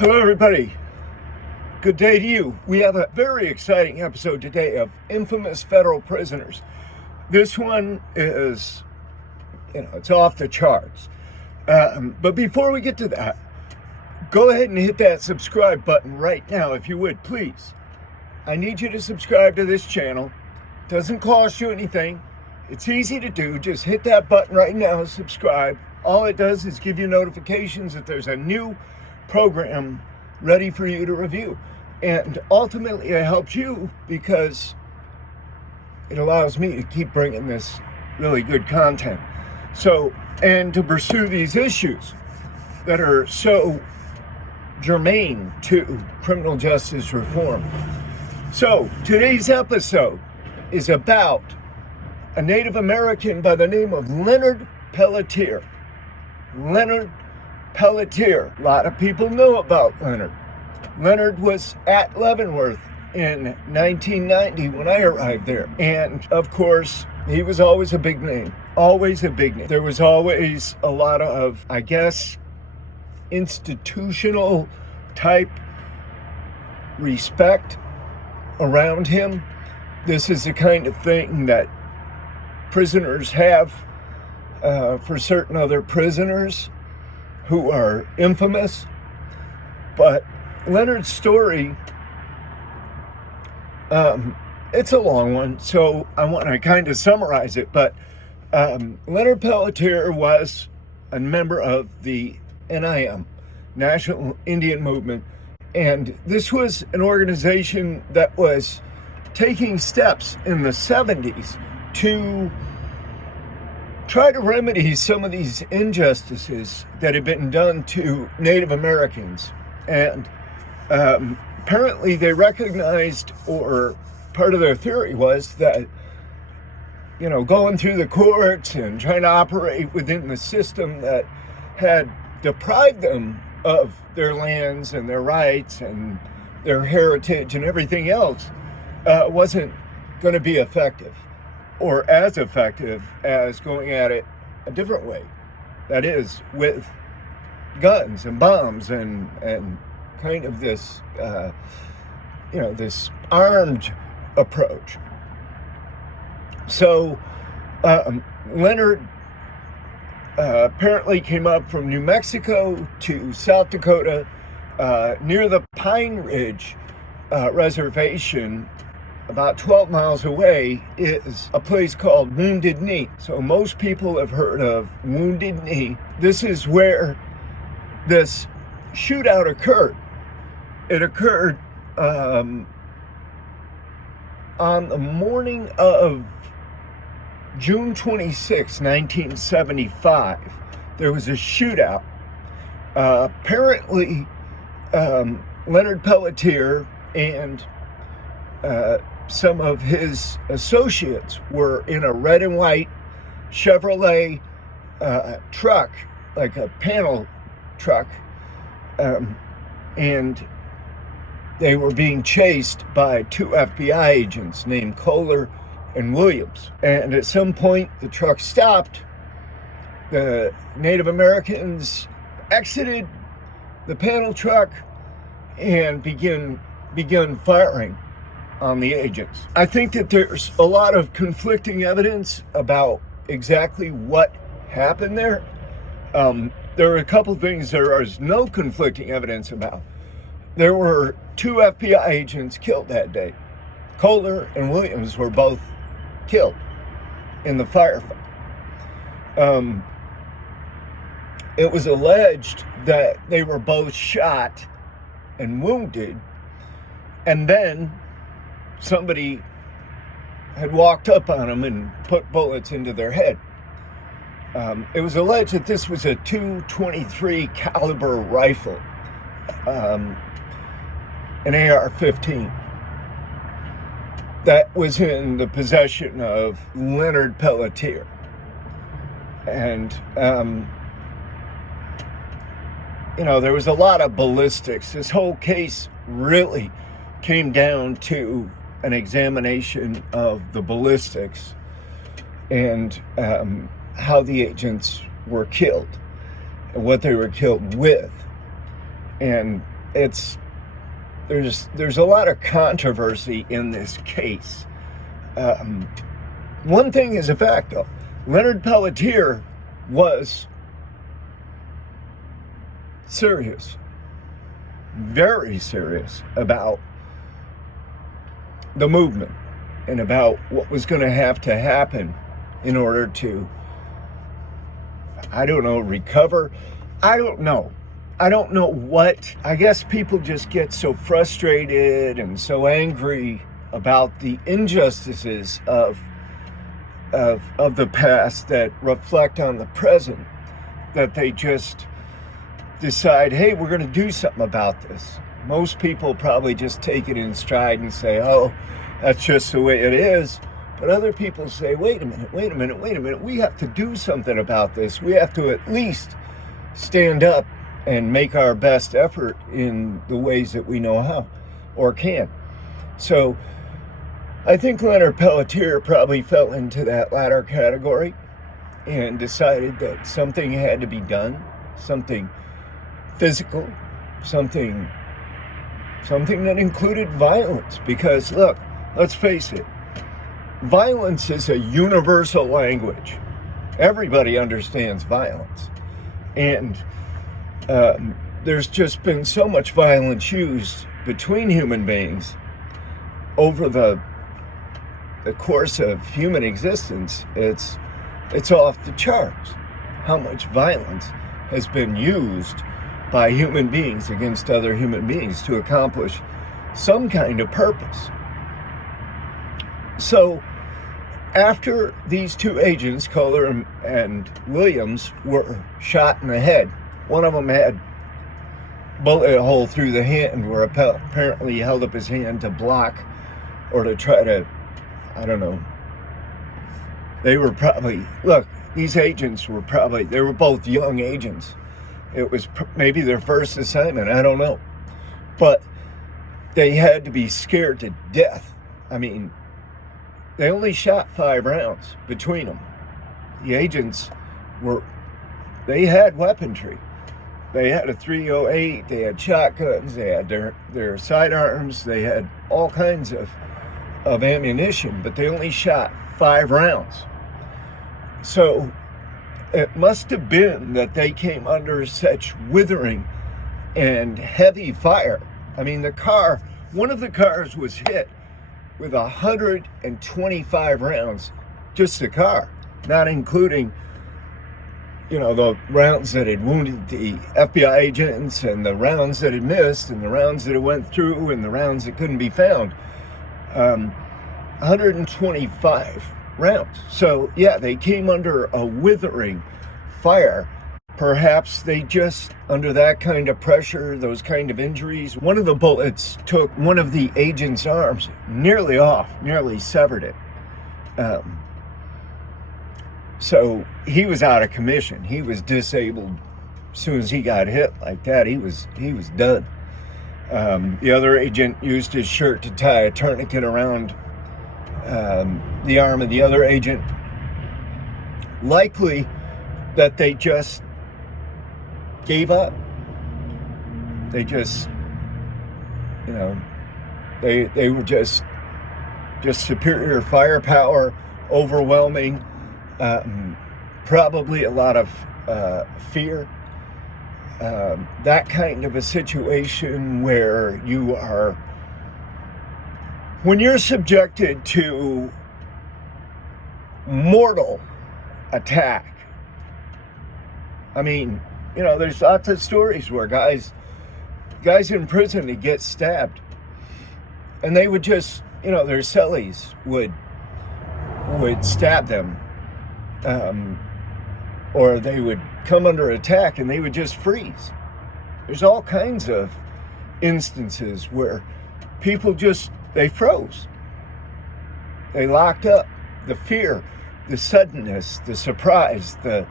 Hello, everybody. Good day to you. We have a very exciting episode today of infamous federal prisoners. This one is, it's off the charts. But before we get to that, go ahead and hit that subscribe button right now, if you would, please. I need you to subscribe to this channel. It doesn't cost you anything. It's easy to do. Just hit that button right now, subscribe. All it does is give you notifications that there's a new program ready for you to review. And ultimately, it helps you because it allows me to keep bringing this really good content. So, and to pursue these issues that are so germane to criminal justice reform. So, today's episode is about a Native American by the name of Leonard Pelletier. Leonard Pelletier. A lot of people know about Leonard. Leonard was at Leavenworth in 1990 when I arrived there. And of course, he was always a big name. Always a big name. There was always a lot of, I guess, institutional type respect around him. This is the kind of thing that prisoners have for certain other prisoners who are infamous. But Leonard's story, it's a long one, so I want to kind of summarize it. But Leonard Pelletier was a member of the NIM, National Indian Movement, and this was an organization that was taking steps in the 70s to try to remedy some of these injustices that had been done to Native Americans. And apparently they recognized, or part of their theory was that, going through the courts and trying to operate within the system that had deprived them of their lands and their rights and their heritage and everything else wasn't going to be effective, or as effective as going at it a different way. That is, with guns and bombs and kind of this, this armed approach. So Leonard apparently came up from New Mexico to South Dakota near the Pine Ridge Reservation. About 12 miles away is a place called Wounded Knee. So most people have heard of Wounded Knee. This is where this shootout occurred. It occurred on the morning of June 26, 1975. There was a shootout. Apparently, Leonard Pelletier and some of his associates were in a red and white Chevrolet truck, like a panel truck, and they were being chased by two FBI agents named Kohler and Williams. And at some point, the truck stopped. The Native Americans exited the panel truck and began firing on the agents. I think that there's a lot of conflicting evidence about exactly what happened there. There are a couple things there is no conflicting evidence about. There were two FBI agents killed that day. Kohler and Williams were both killed in the firefight. It was alleged that they were both shot and wounded, and then somebody had walked up on them and put bullets into their head. It was alleged that this was a .223 caliber rifle, an AR-15, that was in the possession of Leonard Pelletier. And, there was a lot of ballistics. This whole case really came down to an examination of the ballistics and how the agents were killed and what they were killed with. And there's a lot of controversy in this case. One thing is a fact, though. Leonard Pelletier was serious, very serious about the movement and about what was going to have to happen in order to, recover. I don't know what. I guess people just get so frustrated and so angry about the injustices of the past that reflect on the present that they just decide, hey, we're going to do something about this. Most people probably just take it in stride and say, oh, that's just the way it is. But other people say, wait a minute, we have to do something about this. We have to at least stand up and make our best effort in the ways that we know how or can. So I think Leonard Pelletier probably fell into that latter category and decided that something had to be done, something physical, something that included violence. Because look, let's face it, violence is a universal language. Everybody understands violence. And there's just been so much violence used between human beings over the course of human existence. It's off the charts how much violence has been used by human beings against other human beings to accomplish some kind of purpose. So after these two agents, Kohler and Williams, were shot in the head, one of them had bullet hole through the hand where apparently he held up his hand to block or to try to, they were probably, these agents were they were both young agents. It was maybe their first assignment, I don't know. But they had to be scared to death. I mean, they only shot 5 rounds between them. The agents they had weaponry. They had a .308, they had shotguns, they had their sidearms, they had all kinds of ammunition, but they only shot 5 rounds. So it must have been that they came under such withering and heavy fire. I mean, one of the cars was hit with 125 rounds, just the car, not including, the rounds that had wounded the FBI agents and the rounds that had missed and the rounds that had went through and the rounds that couldn't be found. 125 rounds. So yeah, they came under a withering fire. Perhaps they just, under that kind of pressure, those kind of injuries, one of the bullets took one of the agent's arms nearly off, nearly severed it. So he was out of commission. He was disabled as soon as he got hit like that. He was done. The other agent used his shirt to tie a tourniquet around the arm of the other agent. Likely that they just gave up. They just, they were just superior firepower, overwhelming, probably a lot of fear. That kind of a situation where when you're subjected to mortal attack. I mean, there's lots of stories where guys in prison, they get stabbed, and they would just, their cellies would stab them, or they would come under attack and they would just freeze. There's all kinds of instances where people they froze. They locked up. The fear, the suddenness, the surprise, that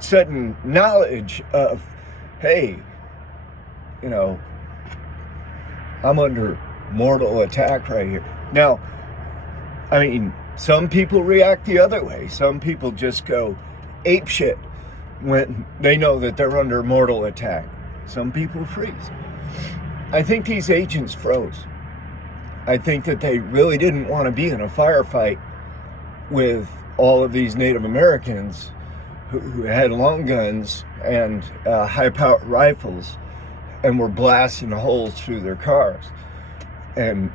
sudden knowledge of, hey, I'm under mortal attack right here. Now, I mean, some people react the other way. Some people just go apeshit when they know that they're under mortal attack. Some people freeze. I think these agents froze. I think that they really didn't want to be in a firefight with all of these Native Americans who had long guns and high-powered rifles and were blasting holes through their cars and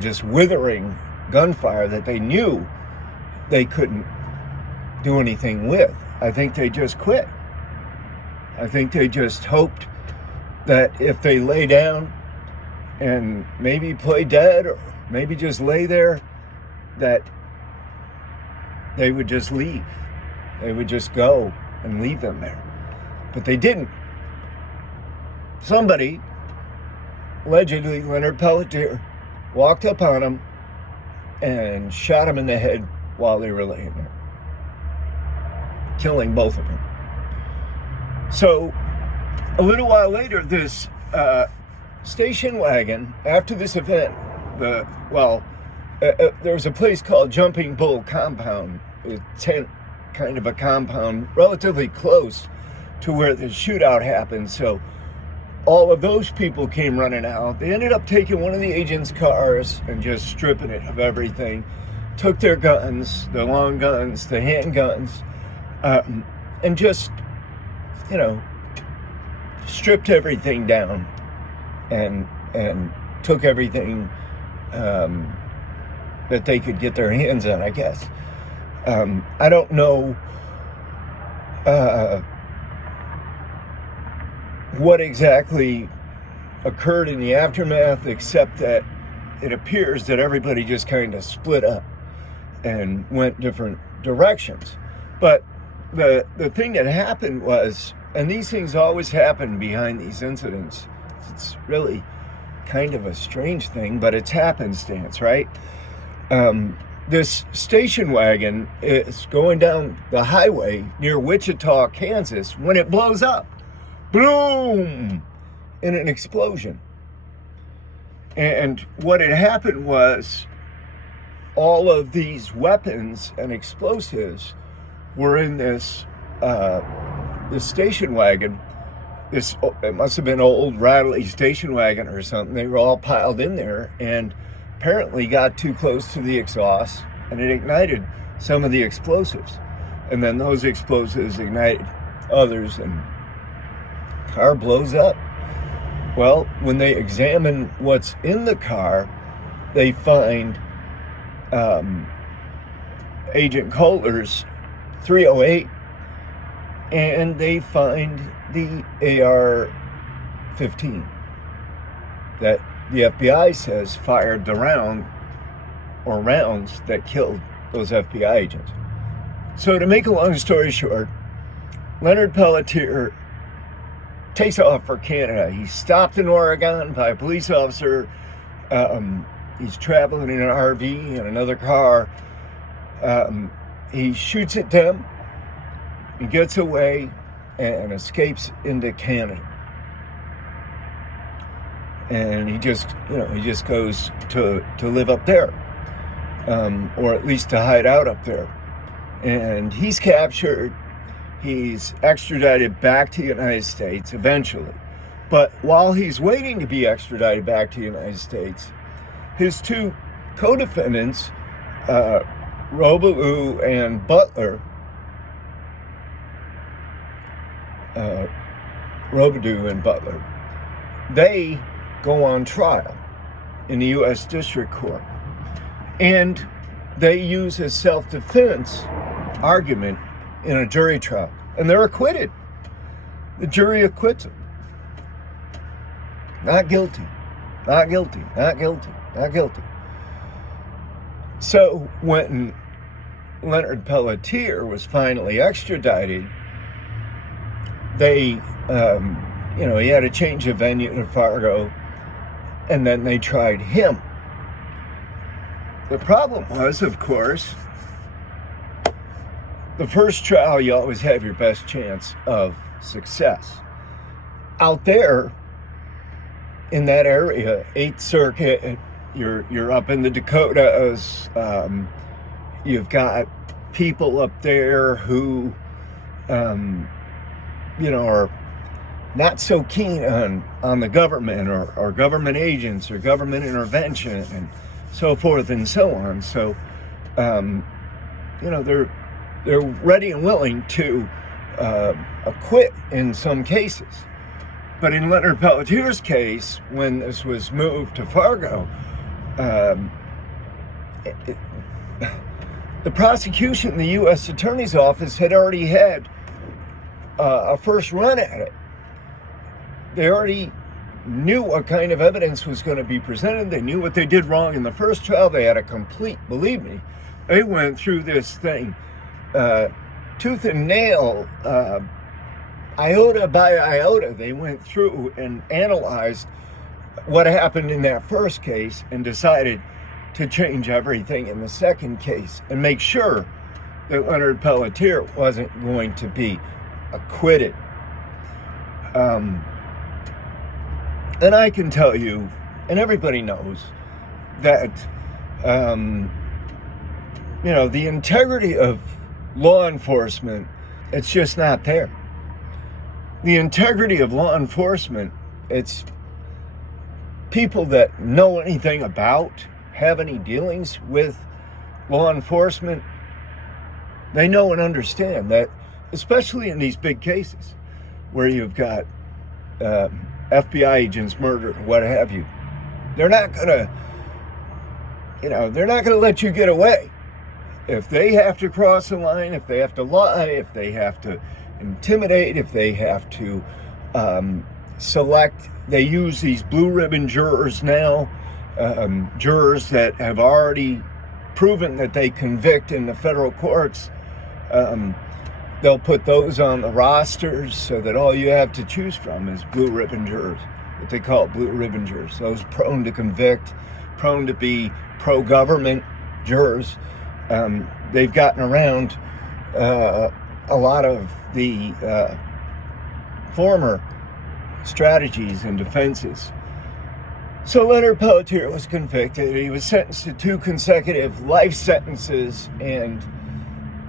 just withering gunfire that they knew they couldn't do anything with. I think they just quit. I think they just hoped that if they lay down and maybe play dead or maybe just lay there, that they would just leave. They would just go and leave them there. But they didn't. Somebody, allegedly Leonard Pelletier, walked up on them and shot them in the head while they were laying there, killing both of them. So a little while later, this station wagon, after this event, there was a place called Jumping Bull Compound, a tent kind of a compound relatively close to where the shootout happened. So all of those people came running out. They ended up taking one of the agents' cars and just stripping it of everything. Took their guns, the long guns, the handguns, and just, stripped everything down and took everything that they could get their hands on, I guess. I don't know what exactly occurred in the aftermath, except that it appears that everybody just kind of split up and went different directions. But the thing that happened was, and these things always happen behind these incidents, it's really kind of a strange thing, but it's happenstance, right? This station wagon is going down the highway near Wichita, Kansas, when it blows up. Boom! In an explosion. And what had happened was all of these weapons and explosives were in this station wagon. It must have been an old rattly station wagon or something. They were all piled in there and apparently got too close to the exhaust, and it ignited some of the explosives. And then those explosives ignited others, and the car blows up. Well, when they examine what's in the car, they find Agent Coulter's .308, and they find the AR-15 that the FBI says fired the rounds that killed those FBI agents. So to make a long story short, Leonard Pelletier takes off for Canada. He's stopped in Oregon by a police officer. He's traveling in an RV in another car. He shoots at them. He gets away and escapes into Canada. And he just goes to live up there, or at least to hide out up there. And he's captured. He's extradited back to the United States eventually. But while he's waiting to be extradited back to the United States, his two co-defendants, Robidoux and Butler, they go on trial in the U.S. District Court. And they use a self-defense argument in a jury trial. And they're acquitted. The jury acquits them. Not guilty. Not guilty. Not guilty. Not guilty. So when Leonard Pelletier was finally extradited, they, he had a change of venue in Fargo, and then they tried him. The problem was, of course, the first trial, you always have your best chance of success. Out there, in that area, 8th Circuit, you're up in the Dakotas. You've got people up there who, are not so keen on the government or government agents or government intervention and so forth and so on. So, they're ready and willing to acquit in some cases. But in Leonard Pelletier's case, when this was moved to Fargo, the prosecution in the U.S. Attorney's Office had already had a first run at it. They already knew what kind of evidence was going to be presented. They knew what they did wrong in the first trial. They had a complete, believe me, they went through this thing tooth and nail, iota by iota. They went through and analyzed what happened in that first case and decided to change everything in the second case and make sure that Leonard Pelletier wasn't going to be acquitted. And I can tell you, and everybody knows, that, the integrity of law enforcement, it's just not there. The integrity of law enforcement, it's people that know anything about, have any dealings with law enforcement, they know and understand that, especially in these big cases where you've got FBI agents murdered, what have you, they're not gonna let you get away. If they have to cross a line, if they have to lie, if they have to intimidate, if they have to select, they use these blue ribbon jurors now, jurors that have already proven that they convict in the federal courts. They'll put those on the rosters so that all you have to choose from is blue ribbon jurors, what they call blue ribbon jurors, those prone to convict, prone to be pro-government jurors. They've gotten around a lot of the former strategies and defenses. So Leonard Pelletier was convicted. He was sentenced to 2 consecutive life sentences, and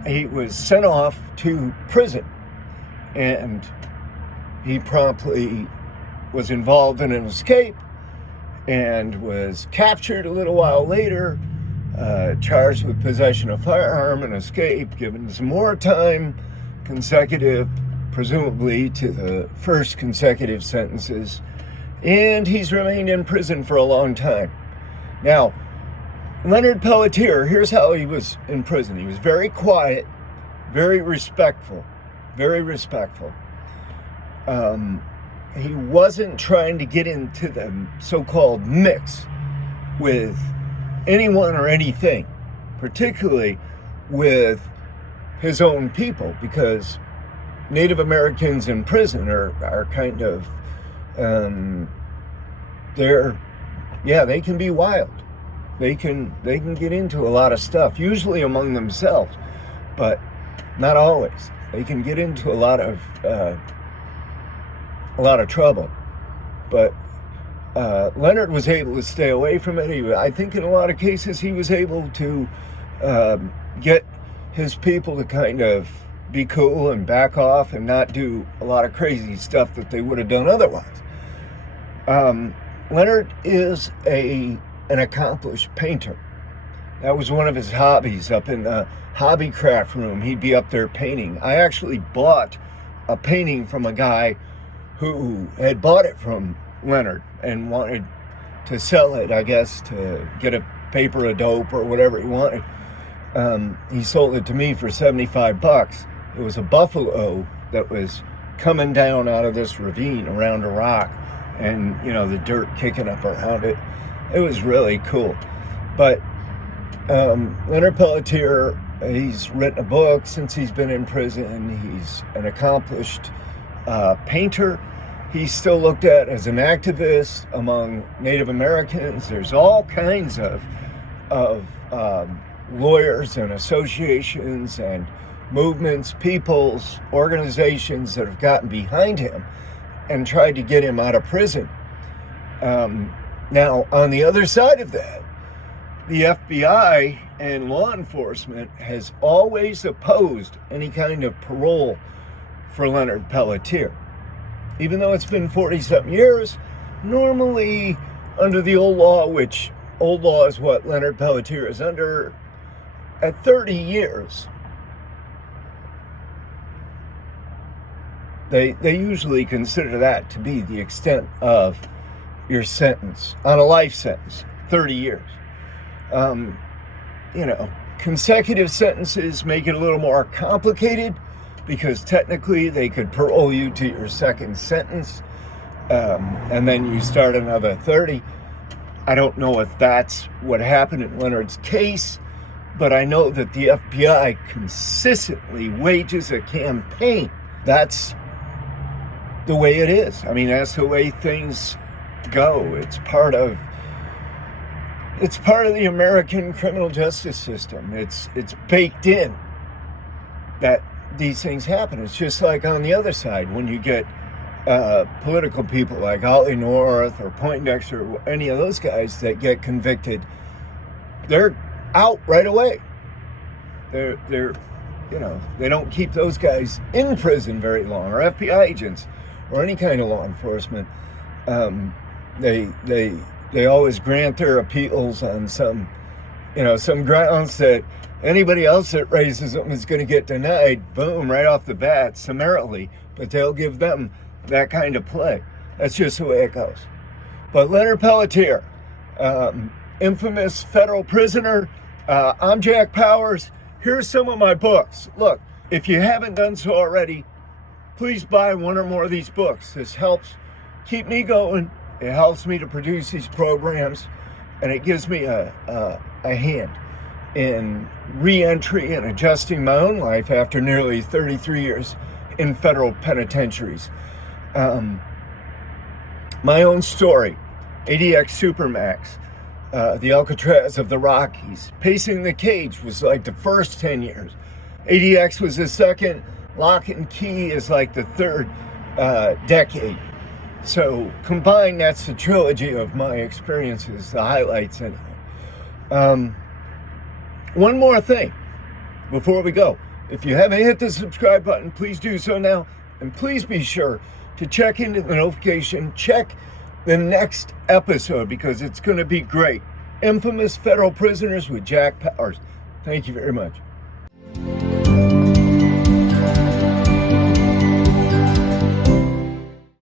he was sent off to prison. And he promptly was involved in an escape and was captured a little while later, charged with possession of firearm and escape, given some more time, consecutive, presumably, to the first consecutive sentences. And he's remained in prison for a long time. Now, Leonard Pelletier, here's how he was in prison. He was very quiet, very respectful, very respectful. He wasn't trying to get into the so-called mix with anyone or anything, particularly with his own people, because Native Americans in prison are kind of, they can be wild. They can get into a lot of stuff, usually among themselves, but not always. They can get into a lot of trouble. But Leonard was able to stay away from it. I think in a lot of cases he was able to get his people to kind of be cool and back off and not do a lot of crazy stuff that they would have done otherwise. Leonard is an accomplished painter. That was one of his hobbies. Up in the hobby craft room, he'd be up there painting. I actually bought a painting from a guy who had bought it from Leonard and wanted to sell it, I guess, to get a paper of dope or whatever he wanted. He sold it to me for $75. It was a buffalo that was coming down out of this ravine around a rock, and the dirt kicking up around it. It was really cool. But Leonard Pelletier, he's written a book since he's been in prison. He's an accomplished painter. He's still looked at as an activist among Native Americans. There's all kinds of lawyers and associations and movements, peoples, organizations that have gotten behind him and tried to get him out of prison. Now, on the other side of that, the FBI and law enforcement has always opposed any kind of parole for Leonard Pelletier. even though it's been 40-something years, normally under the old law, which old law is what Leonard Pelletier is under, at 30 years, they usually consider that to be the extent of your sentence, on a life sentence, 30 years. Consecutive sentences make it a little more complicated because technically they could parole you to your second sentence, and then you start another 30. I don't know if that's what happened in Leonard's case, but I know that the FBI consistently wages a campaign. That's the way it is. I mean, that's the way things go. It's part of the American criminal justice system. It's baked in that these things happen. It's just like on the other side when you get political people like Holly North or Poindexter or any of those guys that get convicted, they're out right away. They're they don't keep those guys in prison very long, or FBI agents or any kind of law enforcement. They always grant their appeals on some grounds that anybody else that raises them is going to get denied, boom, right off the bat, summarily, but they'll give them that kind of play. That's just the way it goes. But Leonard Pelletier, infamous federal prisoner, I'm Jack Powers. Here's some of my books. Look, if you haven't done so already, please buy one or more of these books. This helps keep me going. It helps me to produce these programs, and it gives me a hand in re-entry and adjusting my own life after nearly 33 years in federal penitentiaries. My own story, ADX Supermax, the Alcatraz of the Rockies. Pacing the Cage was like the first 10 years. ADX was the second. Lock and Key is like the third decade. So combined, that's the trilogy of my experiences, the highlights anyway. One more thing before we go. If you haven't hit the subscribe button, please do so now. And please be sure to check into the notification. Check the next episode because it's going to be great. Infamous Federal Prisoners with Jack Powers. Thank you very much.